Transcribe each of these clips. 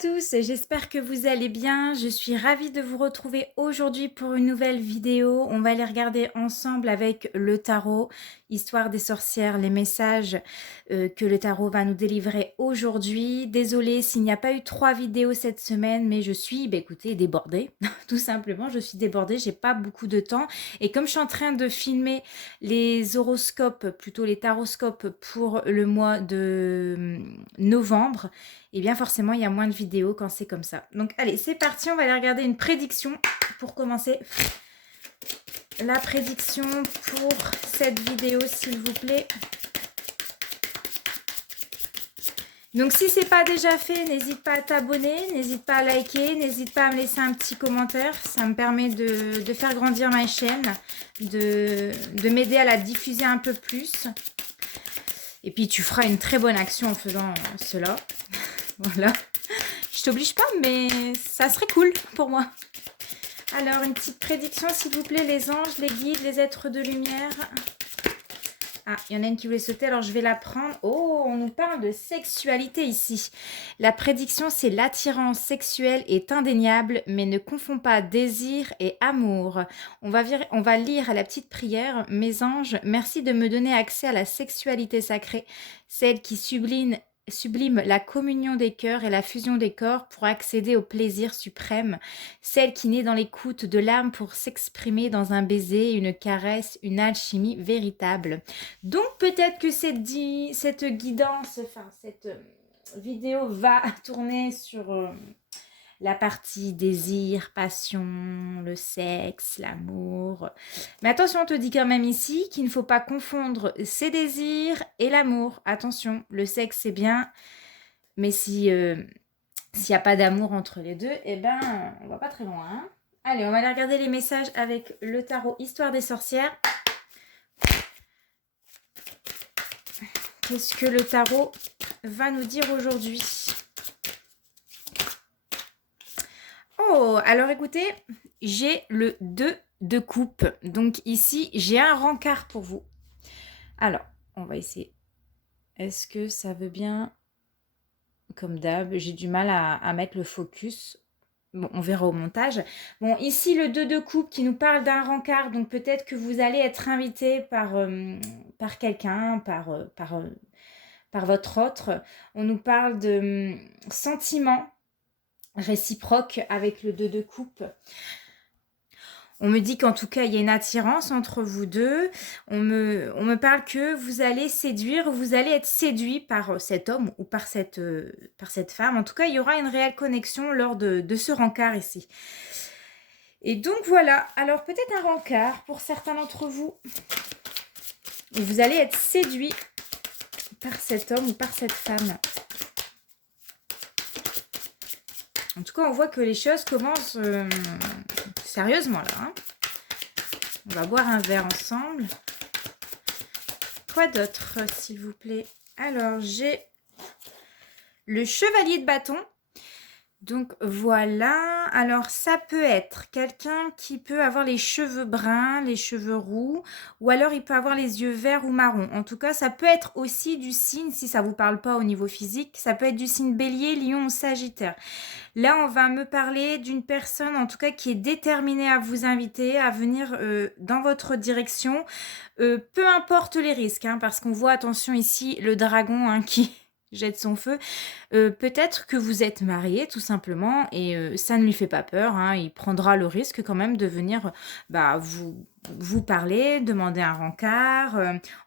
tous, j'espère que vous allez bien. Je suis ravie de vous retrouver aujourd'hui pour une nouvelle vidéo. On va aller regarder ensemble avec le tarot, Histoire des sorcières, les messages que le tarot va nous délivrer aujourd'hui. Désolée s'il n'y a pas eu 3 vidéos cette semaine, mais je suis, écoutez, débordée. Tout simplement, je suis débordée, j'ai pas beaucoup de temps. Et comme je suis en train de filmer les horoscopes, plutôt les taroscopes pour le mois de novembre, et bien forcément il y a moins de vidéos quand c'est comme ça. Donc allez, c'est parti, on va aller regarder une prédiction pour commencer. La prédiction pour cette vidéo, s'il vous plaît. Donc si c'est pas déjà fait, n'hésite pas à t'abonner, n'hésite pas à liker, n'hésite pas à me laisser un petit commentaire. Ça me permet de faire grandir ma chaîne, de m'aider à la diffuser un peu plus. Et puis tu feras une très bonne action en faisant cela. Voilà. Je t'oblige pas, mais ça serait cool pour moi. Alors, une petite prédiction, s'il vous plaît, les anges, les guides, les êtres de lumière. Ah, il y en a une qui voulait sauter, alors je vais la prendre. Oh, on nous parle de sexualité ici. La prédiction, c'est l'attirance sexuelle est indéniable, mais ne confond pas désir et amour. On va lire à la petite prière. Mes anges, merci de me donner accès à la sexualité sacrée, celle qui sublime la communion des cœurs et la fusion des corps pour accéder au plaisir suprême, celle qui naît dans l'écoute de l'âme pour s'exprimer dans un baiser, une caresse, une alchimie véritable. Donc peut-être que cette guidance, enfin cette vidéo va tourner sur la partie désir, passion, le sexe, l'amour. Mais attention, on te dit quand même ici qu'il ne faut pas confondre ses désirs et l'amour. Attention, le sexe c'est bien, mais s'il n'y a pas d'amour entre les deux, eh ben on va pas très loin. Hein. Allez, on va aller regarder les messages avec le tarot Histoire des sorcières. Qu'est-ce que le tarot va nous dire aujourd'hui ? Oh, alors écoutez, j'ai le 2 de coupe. Donc ici, j'ai un rencard pour vous. Alors, on va essayer. Est-ce que ça veut bien... Comme d'hab, j'ai du mal à mettre le focus. Bon, on verra au montage. Bon, ici, le 2 de coupe qui nous parle d'un rencard. Donc peut-être que vous allez être invité par quelqu'un, par votre autre. On nous parle de sentiments réciproques avec le 2 de coupe. On me dit qu'en tout cas, il y a une attirance entre vous deux. On me parle que vous allez séduire, vous allez être séduit par cet homme ou par cette femme. En tout cas, il y aura une réelle connexion lors de ce rencard ici. Et donc voilà, alors peut-être un rencard pour certains d'entre vous. Vous allez être séduit par cet homme ou par cette femme. En tout cas, on voit que les choses commencent sérieusement là. Hein. On va boire un verre ensemble. Quoi d'autre, s'il vous plaît? Alors, j'ai le chevalier de bâton. Donc, voilà. Alors, ça peut être quelqu'un qui peut avoir les cheveux bruns, les cheveux roux, ou alors il peut avoir les yeux verts ou marrons. En tout cas, ça peut être aussi du signe, si ça ne vous parle pas au niveau physique, ça peut être du signe bélier, lion ou sagittaire. Là, on va me parler d'une personne, en tout cas, qui est déterminée à vous inviter, à venir dans votre direction. Peu importe les risques, hein, parce qu'on voit, attention ici, le dragon hein, qui jette son feu. Peut-être que vous êtes mariés, tout simplement, et ça ne lui fait pas peur. Hein, il prendra le risque quand même de venir vous parler, demander un rencard.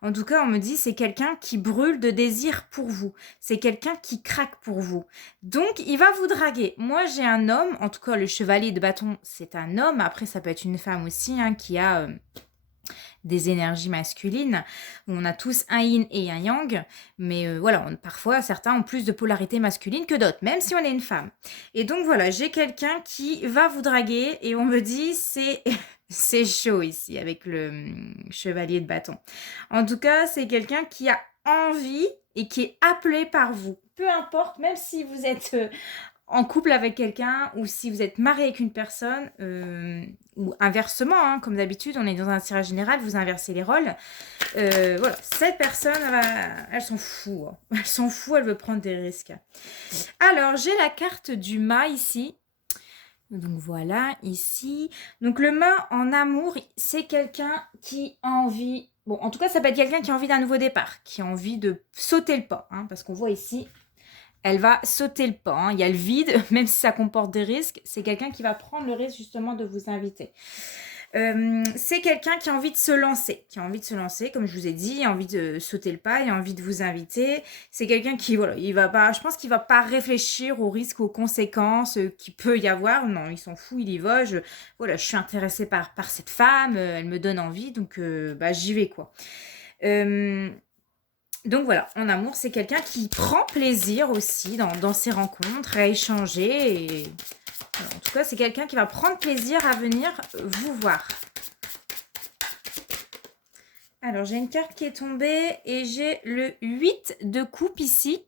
En tout cas, on me dit c'est quelqu'un qui brûle de désir pour vous. C'est quelqu'un qui craque pour vous. Donc, il va vous draguer. Moi, j'ai un homme, en tout cas, le chevalier de bâton, c'est un homme. Après, ça peut être une femme aussi hein, qui a... des énergies masculines. On a tous un yin et un yang, mais voilà, parfois certains ont plus de polarité masculine que d'autres, même si on est une femme. Et donc voilà, j'ai quelqu'un qui va vous draguer et on me dit c'est chaud ici avec le chevalier de bâton. En tout cas, c'est quelqu'un qui a envie et qui est appelé par vous. Peu importe, même si vous êtes en couple avec quelqu'un ou si vous êtes marié avec une personne, ou inversement, hein, comme d'habitude, on est dans un tirage général, vous inversez les rôles. Voilà, cette personne, elle s'en fout. Hein. Elle s'en fout, elle veut prendre des risques. Alors, j'ai la carte du mât ici. Donc voilà, ici. Donc le mât en amour, c'est quelqu'un qui a envie... Bon, en tout cas, ça peut être quelqu'un qui a envie d'un nouveau départ, qui a envie de sauter le pas. Hein, parce qu'on voit ici, elle va sauter le pas. Hein. Il y a le vide, même si ça comporte des risques. C'est quelqu'un qui va prendre le risque justement de vous inviter. C'est quelqu'un qui a envie de se lancer, comme je vous ai dit, a envie de sauter le pas, il a envie de vous inviter. C'est quelqu'un qui, voilà, il va pas, je pense qu'il va pas réfléchir aux risques, aux conséquences qu'il peut y avoir. Non, il s'en fout, il y va. Voilà, je suis intéressée par cette femme, elle me donne envie, donc j'y vais quoi. Donc voilà, en amour, c'est quelqu'un qui prend plaisir aussi dans ses rencontres, à échanger. Et... En tout cas, c'est quelqu'un qui va prendre plaisir à venir vous voir. Alors, j'ai une carte qui est tombée et j'ai le 8 de coupe ici.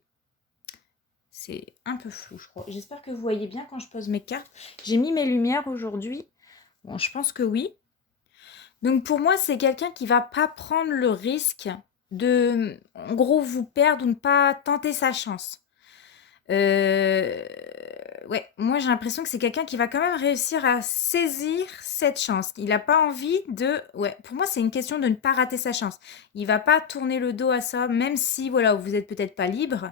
C'est un peu flou, je crois. J'espère que vous voyez bien quand je pose mes cartes. J'ai mis mes lumières aujourd'hui. Bon, je pense que oui. Donc, pour moi, c'est quelqu'un qui ne va pas prendre le risque de, en gros, vous perdre ou ne pas tenter sa chance. Ouais, moi j'ai l'impression que c'est quelqu'un qui va quand même réussir à saisir cette chance. Il n'a pas envie de... Ouais, pour moi c'est une question de ne pas rater sa chance. Il va pas tourner le dos à ça, même si voilà, vous êtes peut-être pas libre.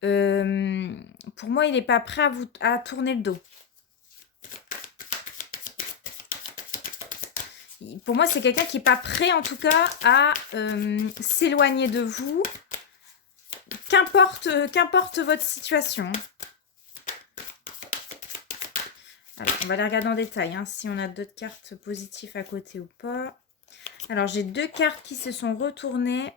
Pour moi, il n'est pas prêt à tourner le dos. Pour moi, c'est quelqu'un qui n'est pas prêt en tout cas à s'éloigner de vous. Qu'importe votre situation. Alors, on va les regarder en détail, hein, si on a d'autres cartes positives à côté ou pas. Alors, j'ai 2 cartes qui se sont retournées.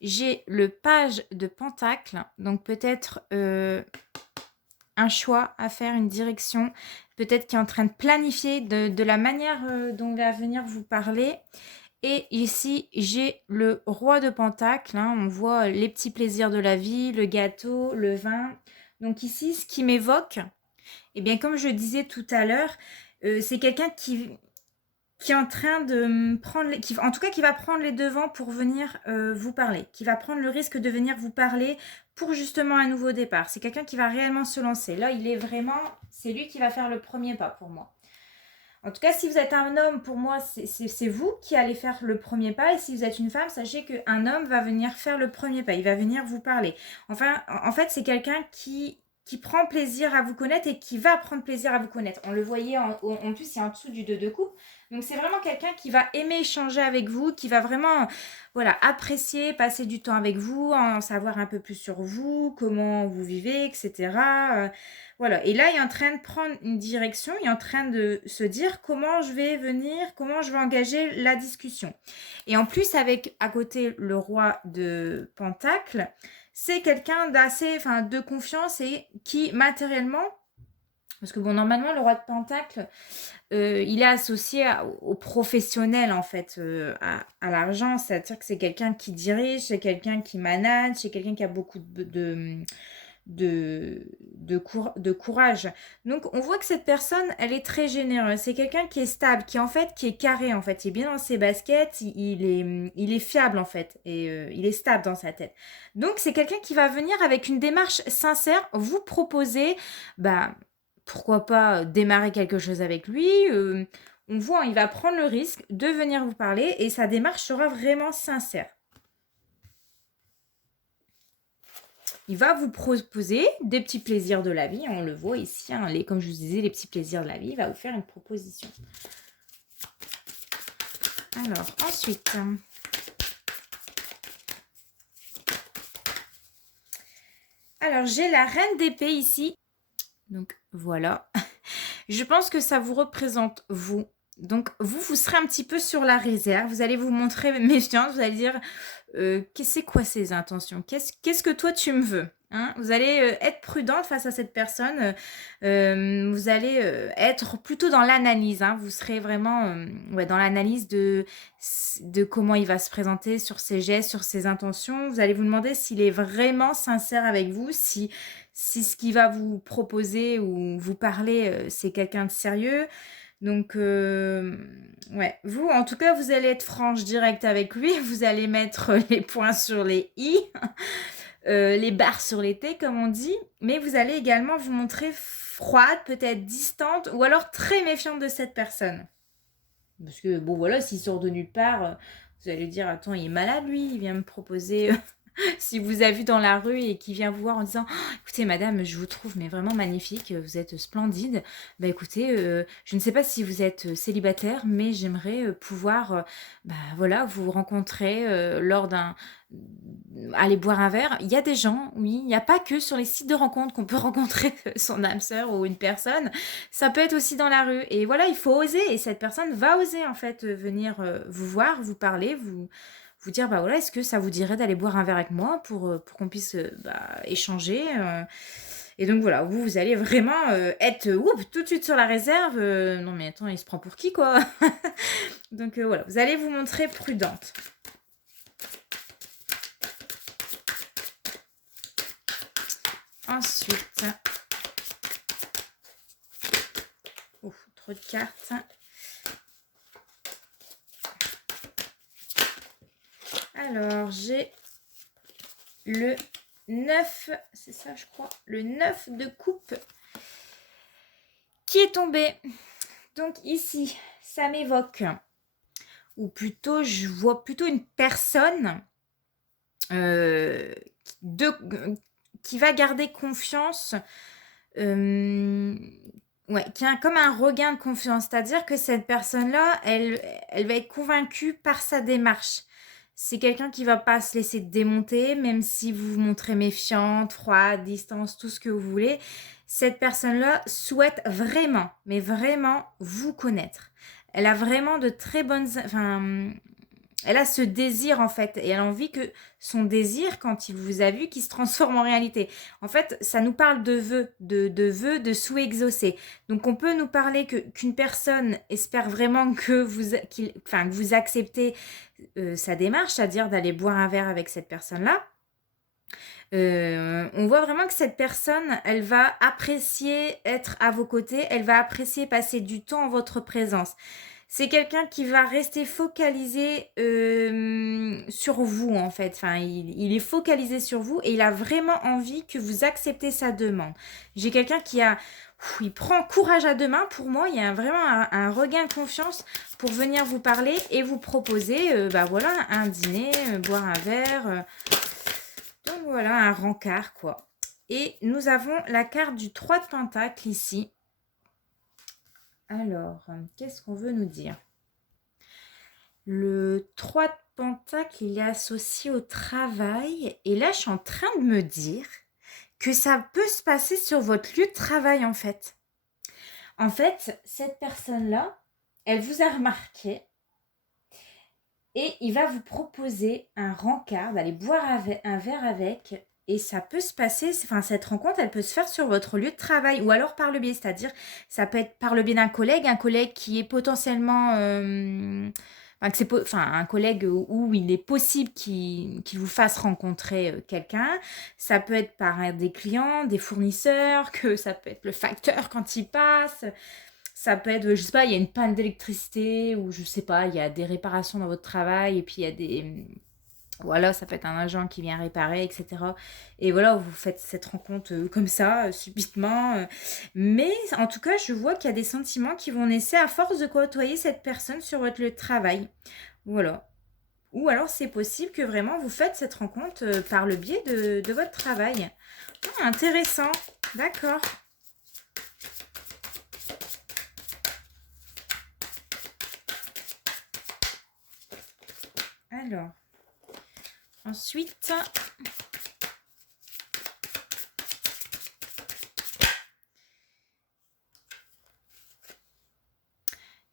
J'ai le page de Pentacle, donc peut-être un choix à faire, une direction, peut-être qui est en train de planifier de la manière dont il va venir vous parler. Et ici, j'ai le roi de Pentacle. Hein, on voit les petits plaisirs de la vie, le gâteau, le vin. Donc ici, ce qui m'évoque, eh bien, comme je disais tout à l'heure, c'est quelqu'un qui est en train de prendre... en tout cas, qui va prendre les devants pour venir vous parler. Qui va prendre le risque de venir vous parler pour justement un nouveau départ. C'est quelqu'un qui va réellement se lancer. Là, il est vraiment... C'est lui qui va faire le premier pas pour moi. En tout cas, si vous êtes un homme, pour moi, c'est vous qui allez faire le premier pas. Et si vous êtes une femme, sachez qu'un homme va venir faire le premier pas. Il va venir vous parler. Enfin, en fait, c'est quelqu'un qui prend plaisir à vous connaître et qui va prendre plaisir à vous connaître. On le voyait, en plus, il y a en dessous du 2 de coupe. Donc, c'est vraiment quelqu'un qui va aimer échanger avec vous, qui va vraiment voilà, apprécier, passer du temps avec vous, en savoir un peu plus sur vous, comment vous vivez, etc. Voilà, et là, il est en train de prendre une direction, il est en train de se dire comment je vais venir, comment je vais engager la discussion. Et en plus, avec à côté le roi de Pentacle, c'est quelqu'un d'assez, de confiance et qui matériellement, parce que bon, normalement, le roi de Pentacle, il est associé au professionnel en fait, à l'argent, c'est-à-dire que c'est quelqu'un qui dirige, c'est quelqu'un qui manage, c'est quelqu'un qui a beaucoup de courage. Donc on voit que cette personne, elle est très généreuse. C'est quelqu'un qui est stable, qui est carré en fait. Il est bien dans ses baskets, il est fiable en fait. Et il est stable dans sa tête. Donc c'est quelqu'un qui va venir avec une démarche sincère, vous proposer, pourquoi pas démarrer quelque chose avec lui. On voit, il va prendre le risque de venir vous parler et sa démarche sera vraiment sincère. Il va vous proposer des petits plaisirs de la vie. On le voit ici, hein, comme je vous disais, les petits plaisirs de la vie. Il va vous faire une proposition. Alors, ensuite... Alors, j'ai la reine d'épée ici. Donc, voilà. Je pense que ça vous représente, vous. Donc, vous serez un petit peu sur la réserve. Vous allez vous montrer méfiante. Vous allez dire, c'est quoi ces intentions? Qu'est-ce que toi, tu me veux? Hein. Vous allez être prudente face à cette personne. Vous allez être plutôt dans l'analyse. Hein. Vous serez vraiment ouais, dans l'analyse de comment il va se présenter sur ses gestes, sur ses intentions. Vous allez vous demander s'il est vraiment sincère avec vous, si ce qu'il va vous proposer ou vous parler, c'est quelqu'un de sérieux. Donc, ouais, vous, en tout cas, vous allez être franche, directe avec lui. Vous allez mettre les points sur les i. Les barres sur les T, comme on dit, mais vous allez également vous montrer froide, peut-être distante, ou alors très méfiante de cette personne. Parce que, bon, voilà, s'il sort de nulle part, vous allez dire, attends, il est malade, lui, il vient me proposer... si vous a vu dans la rue et qui vient vous voir en disant oh, écoutez madame, je vous trouve mais vraiment magnifique, vous êtes splendide. Bah écoutez, je ne sais pas si vous êtes célibataire, mais j'aimerais pouvoir bah voilà, vous rencontrer lors d'un aller boire un verre. Il y a des gens, oui, il n'y a pas que sur les sites de rencontres qu'on peut rencontrer son âme sœur ou une personne. Ça peut être aussi dans la rue. Et voilà, il faut oser. Et cette personne va oser en fait venir vous voir, vous parler, vous dire, bah voilà, est-ce que ça vous dirait d'aller boire un verre avec moi pour qu'on puisse bah, échanger Et donc voilà, vous allez vraiment être tout de suite sur la réserve. Non mais attends, il se prend pour qui quoi Donc voilà, vous allez vous montrer prudente. Ensuite, trop de cartes. Alors, j'ai le 9, c'est ça je crois, le 9 de coupe qui est tombé. Donc ici, ça m'évoque, ou plutôt je vois plutôt une personne qui va garder confiance, ouais, qui a comme un regain de confiance. C'est-à-dire que cette personne-là, elle va être convaincue par sa démarche. C'est quelqu'un qui va pas se laisser démonter, même si vous vous montrez méfiante, froide, distance, tout ce que vous voulez. Cette personne-là souhaite vraiment, mais vraiment vous connaître. Elle a vraiment de très bonnes... Enfin, elle a ce désir en fait, et elle a envie que son désir, quand il vous a vu, qu'il se transforme en réalité. En fait, ça nous parle de vœux, de vœux, de souhaits exaucés. Donc on peut nous parler qu'une personne espère vraiment que que vous acceptez sa démarche, c'est-à-dire d'aller boire un verre avec cette personne-là. On voit vraiment que cette personne, elle va apprécier être à vos côtés, elle va apprécier passer du temps en votre présence. C'est quelqu'un qui va rester focalisé sur vous en fait. Enfin, il est focalisé sur vous et il a vraiment envie que vous acceptez sa demande. J'ai quelqu'un qui a... il prend courage à deux mains. Pour moi, il y a vraiment un regain de confiance pour venir vous parler et vous proposer bah voilà, un dîner, boire un verre. Donc voilà, un rencard quoi. Et nous avons la carte du 3 de Pentacle ici. Alors, qu'est-ce qu'on veut nous dire? Le 3 de Pentacle, il est associé au travail. Et là, je suis en train de me dire que ça peut se passer sur votre lieu de travail, en fait. En fait, cette personne-là, elle vous a remarqué et il va vous proposer un rencard, d'aller boire un verre avec. Et ça peut se passer, enfin cette rencontre, elle peut se faire sur votre lieu de travail ou alors par le biais, c'est-à-dire ça peut être par le biais d'un collègue, un collègue qui est potentiellement, un collègue où il est possible qu'il vous fasse rencontrer quelqu'un. Ça peut être par des clients, des fournisseurs, que ça peut être le facteur quand il passe. Ça peut être, je sais pas, il y a une panne d'électricité ou je sais pas, il y a des réparations dans votre travail et puis il y a des... Voilà, ça peut être un agent qui vient réparer, etc. Et voilà, vous faites cette rencontre comme ça, subitement. Mais en tout cas, je vois qu'il y a des sentiments qui vont naître à force de côtoyer cette personne sur votre lieu de travail. Voilà. Ou alors, c'est possible que vraiment vous faites cette rencontre par le biais de votre travail. Intéressant. D'accord. Alors, ensuite,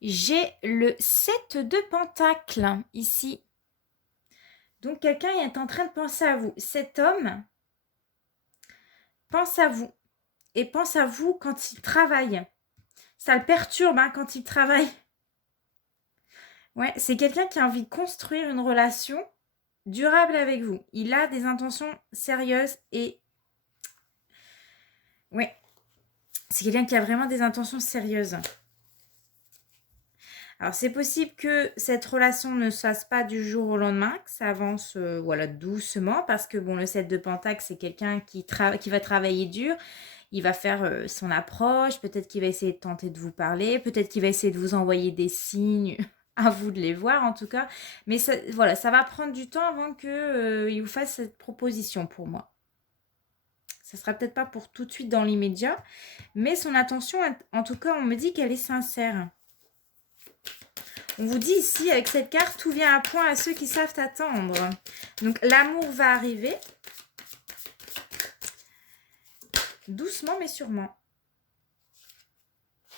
j'ai le 7 de Pentacle ici. Donc, quelqu'un est en train de penser à vous. Cet homme, pense à vous. Et pense à vous quand il travaille. Ça le perturbe hein, quand il travaille. Ouais, c'est quelqu'un qui a envie de construire une relation durable avec vous. Il a des intentions sérieuses et... Ouais, c'est quelqu'un qui a vraiment des intentions sérieuses. Alors, c'est possible que cette relation ne se fasse pas du jour au lendemain, que ça avance voilà, doucement, parce que bon, le 7 de Pentacle, c'est quelqu'un qui va travailler dur. Il va faire son approche, peut-être qu'il va essayer de tenter de vous parler, peut-être qu'il va essayer de vous envoyer des signes, à vous de les voir en tout cas. Mais ça, voilà, ça va prendre du temps avant qu'il vous fasse cette proposition pour moi. Ça sera peut-être pas pour tout de suite dans l'immédiat, mais son attention, en tout cas, on me dit qu'elle est sincère. On vous dit ici, avec cette carte, tout vient à point à ceux qui savent attendre. Donc, l'amour va arriver. Doucement, mais sûrement.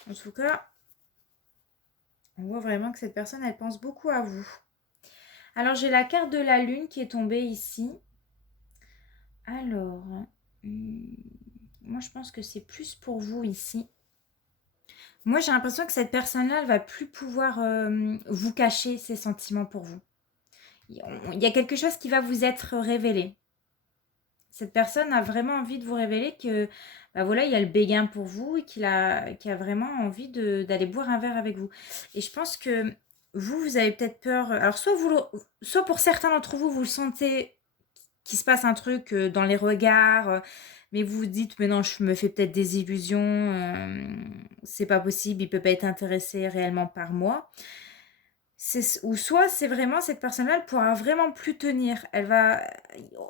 En tout cas, on voit vraiment que cette personne, elle pense beaucoup à vous. Alors, j'ai la carte de la lune qui est tombée ici. Alors, moi, je pense que c'est plus pour vous ici. Moi, j'ai l'impression que cette personne-là, elle va plus pouvoir vous cacher ses sentiments pour vous. Il y a quelque chose qui va vous être révélé. Cette personne a vraiment envie de vous révéler que, bah voilà, il y a le béguin pour vous et qu'il a vraiment envie d'aller boire un verre avec vous. Et je pense que vous avez peut-être peur. Alors, soit pour certains d'entre vous, vous le sentez qu'il se passe un truc dans les regards, mais vous vous dites, mais non, je me fais peut-être des illusions, c'est pas possible, il peut pas être intéressé réellement par moi. Ou soit c'est vraiment cette personne-là, elle pourra vraiment plus tenir.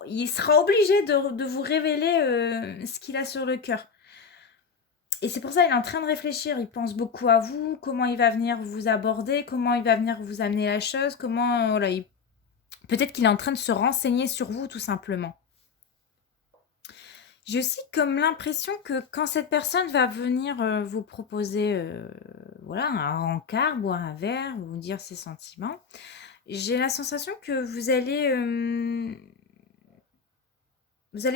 Il sera obligé de vous révéler ce qu'il a sur le cœur. Et c'est pour ça qu'il est en train de réfléchir. Il pense beaucoup à vous, comment il va venir vous aborder, comment il va venir vous amener la chose, comment voilà, peut-être qu'il est en train de se renseigner sur vous tout simplement. J'ai aussi comme l'impression que quand cette personne va venir vous proposer voilà, un rencard, boire un verre, vous dire ses sentiments, j'ai la sensation que vous allez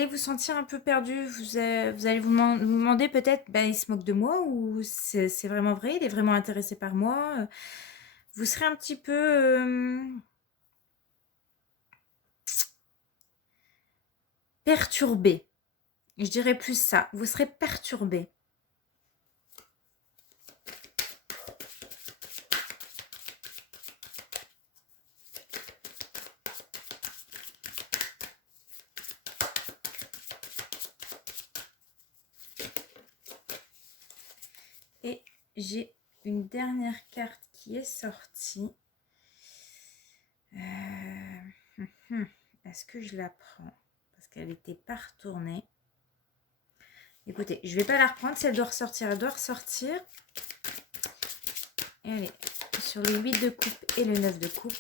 vous sentir un peu perdu. Vous allez vous demander peut-être, ben, il se moque de moi ou c'est vraiment vrai, il est vraiment intéressé par moi. Vous serez un petit peu perturbé. Je dirais plus ça. Vous serez perturbé. Et j'ai une dernière carte qui est sortie. Est-ce que je la prends? Parce qu'elle n'était pas retournée. Écoutez, je ne vais pas la reprendre. Si elle doit ressortir, elle doit ressortir. Et allez, sur le 8 de coupe et le 9 de coupe.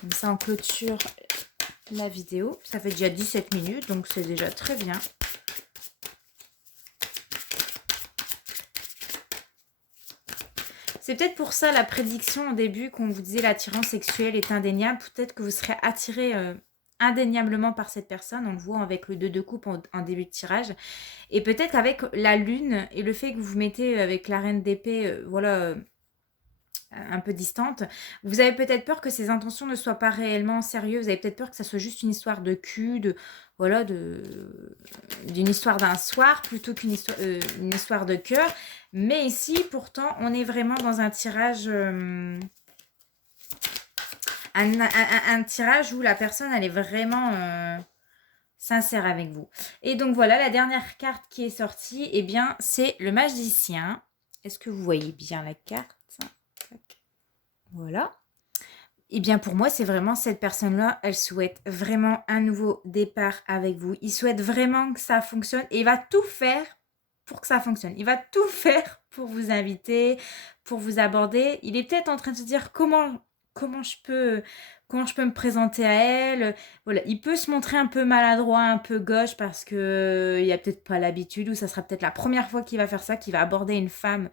Comme ça, on clôture la vidéo. Ça fait déjà 17 minutes, donc c'est déjà très bien. C'est peut-être pour ça la prédiction au début qu'on vous disait l'attirance sexuelle est indéniable. Peut-être que vous serez attiré indéniablement par cette personne. On le voit avec le 2 de coupe en début de tirage. Et peut-être avec la lune et le fait que vous vous mettez avec la reine d'épée, voilà, un peu distante, vous avez peut-être peur que ces intentions ne soient pas réellement sérieuses. Vous avez peut-être peur que ça soit juste une histoire de cul, voilà, d'une histoire d'un soir plutôt qu'une histoire, une histoire de cœur. Mais ici, pourtant, on est vraiment dans un tirage, un tirage où la personne, elle est vraiment sincère avec vous. Et donc voilà, la dernière carte qui est sortie, eh bien, c'est le magicien. Est-ce que vous voyez bien la carte? Voilà. Et bien pour moi, c'est vraiment cette personne-là, elle souhaite vraiment un nouveau départ avec vous. Il souhaite vraiment que ça fonctionne et il va tout faire pour que ça fonctionne. Il va tout faire pour vous inviter, pour vous aborder. Il est peut-être en train de se dire comment je peux me présenter à elle. Voilà, il peut se montrer un peu maladroit, un peu gauche parce que il a peut-être pas l'habitude ou ça sera peut-être la première fois qu'il va faire ça, qu'il va aborder une femme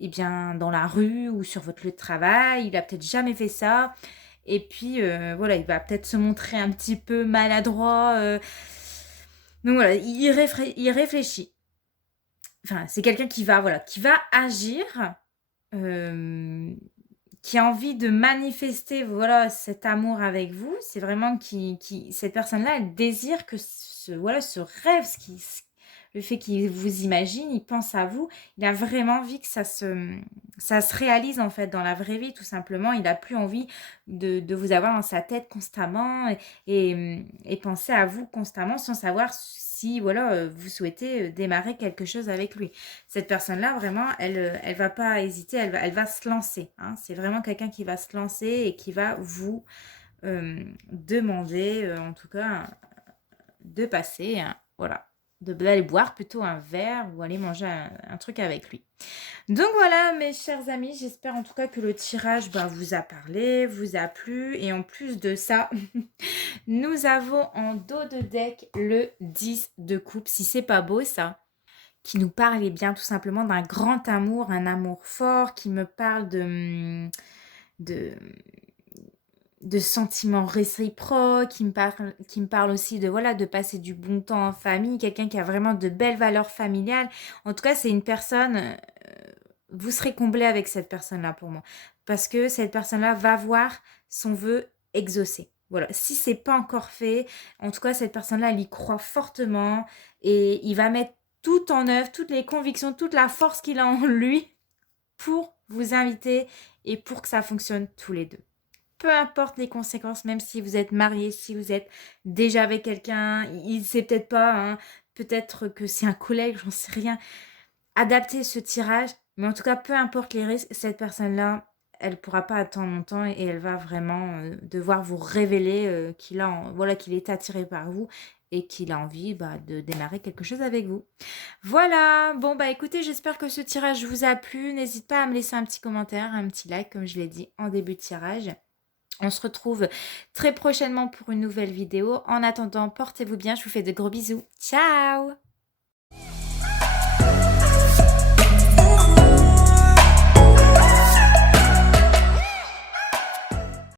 dans la rue ou sur votre lieu de travail. Il a peut-être jamais fait ça. Et puis, voilà, il va peut-être se montrer un petit peu maladroit. Donc voilà, il réfléchit. Enfin, c'est quelqu'un qui va, voilà, qui va agir, qui a envie de manifester, voilà, cet amour avec vous. C'est vraiment cette personne-là, elle désire que voilà, ce rêve, le fait qu'il vous imagine, il pense à vous, il a vraiment envie que ça se réalise en fait dans la vraie vie, tout simplement. Il n'a plus envie de vous avoir dans sa tête constamment et penser à vous constamment sans savoir si voilà, vous souhaitez démarrer quelque chose avec lui. Cette personne-là, vraiment, elle va pas hésiter, elle va se lancer. Hein. C'est vraiment quelqu'un qui va se lancer et qui va vous demander, en tout cas, de passer, voilà, d'aller boire plutôt un verre ou aller manger un truc avec lui. Donc voilà, mes chers amis, j'espère en tout cas que le tirage vous a parlé, vous a plu. Et en plus de ça, nous avons en dos de deck le 10 de coupe. Si c'est pas beau ça, qui nous parle bien tout simplement d'un grand amour, un amour fort, qui me parle de, de sentiments réciproques, qui me parle aussi de, voilà, de passer du bon temps en famille, quelqu'un qui a vraiment de belles valeurs familiales. En tout cas, c'est une personne, vous serez comblé avec cette personne-là pour moi, parce que cette personne-là va voir son vœu exaucé. Voilà, si c'est pas encore fait, en tout cas, cette personne-là, elle y croit fortement et il va mettre tout en œuvre, toutes les convictions, toute la force qu'il a en lui pour vous inviter et pour que ça fonctionne tous les deux. Peu importe les conséquences, même si vous êtes marié, si vous êtes déjà avec quelqu'un, il ne sait peut-être pas, hein, peut-être que c'est un collègue, j'en sais rien. Adaptez ce tirage, mais en tout cas, peu importe les risques, cette personne-là, elle ne pourra pas attendre longtemps et elle va vraiment devoir vous révéler voilà, qu'il est attiré par vous et qu'il a envie de démarrer quelque chose avec vous. Voilà, bon écoutez, j'espère que ce tirage vous a plu. N'hésitez pas à me laisser un petit commentaire, un petit like, comme je l'ai dit en début de tirage. On se retrouve très prochainement pour une nouvelle vidéo. En attendant, portez-vous bien, je vous fais de gros bisous. Ciao!